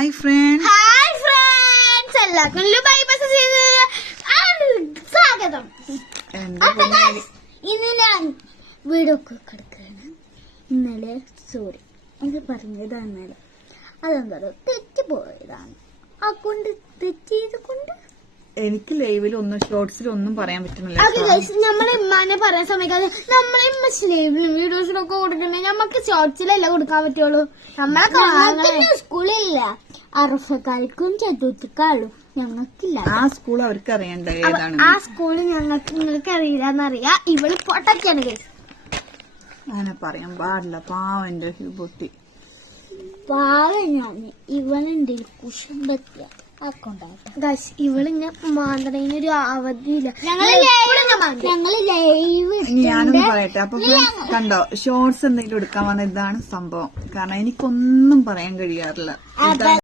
Hi friend hi friends എല്ലാവർക്കും ബൈ ബസ് ചെയ്ത് സ്വാഗതം. ഇന്ന് ഞാൻ വീടൊക്കെ കിടക്കുകയാണ്. ഇന്നലെ സോറി എനിക്ക് പറഞ്ഞതാണ്. അതെന്താ തെറ്റ് പോയതാണ്. അക്കൊണ്ട് തെറ്റ് തെറ്റിയത് കൊണ്ട് എനിക്ക് ലൈവിൽ ഒന്നും ഷോർട്സിൽ ഒന്നും പറയാൻ പറ്റുന്നില്ല. നമ്മളെ നമ്മുടെ ഉമ്മാനെ പറയാൻ സമയത്ത് നമ്മളെ ഉമ്മ സ്ലേവിലും വീഡിയോസിലൊക്കെ കൊടുക്കണേ നമുക്ക് ഷോർട്സിലല്ല കൊടുക്കാൻ പറ്റുള്ളൂ? നമ്മളെ സ്കൂളില്ല അറഫക്കാർക്കും ചതുർത്ഥക്കാളും ഞങ്ങൾക്കില്ല. ആ സ്കൂൾ അവർക്ക് അറിയണ്ട ഏതാണ്? ആ സ്കൂൾ ഞങ്ങൾക്ക് നിങ്ങൾക്ക് അറിയില്ലെന്നറിയാ ഇവൾ പൊട്ടക്കാണ് കേസ് അങ്ങനെ പറയാൻ പാടില്ല. പാവന്റെ എന്റെ പാവ ഞാൻ ഇവളുണ്ട് കുശുമ്പത്തിയ പറ്റിയ ഇവളിങ്ങനെ മാന്തടയിന് ഒരു അവധിയില്ല. ഞങ്ങൾ ലൈവ് ഞാനൊന്ന് പറയട്ടെ. അപ്പൊ കണ്ടോ ഷോർട്സ് എന്തെങ്കിലും എടുക്കാൻ വന്ന ഇതാണ് സംഭവം. കാരണം എനിക്കൊന്നും പറയാൻ കഴിയാറില്ല.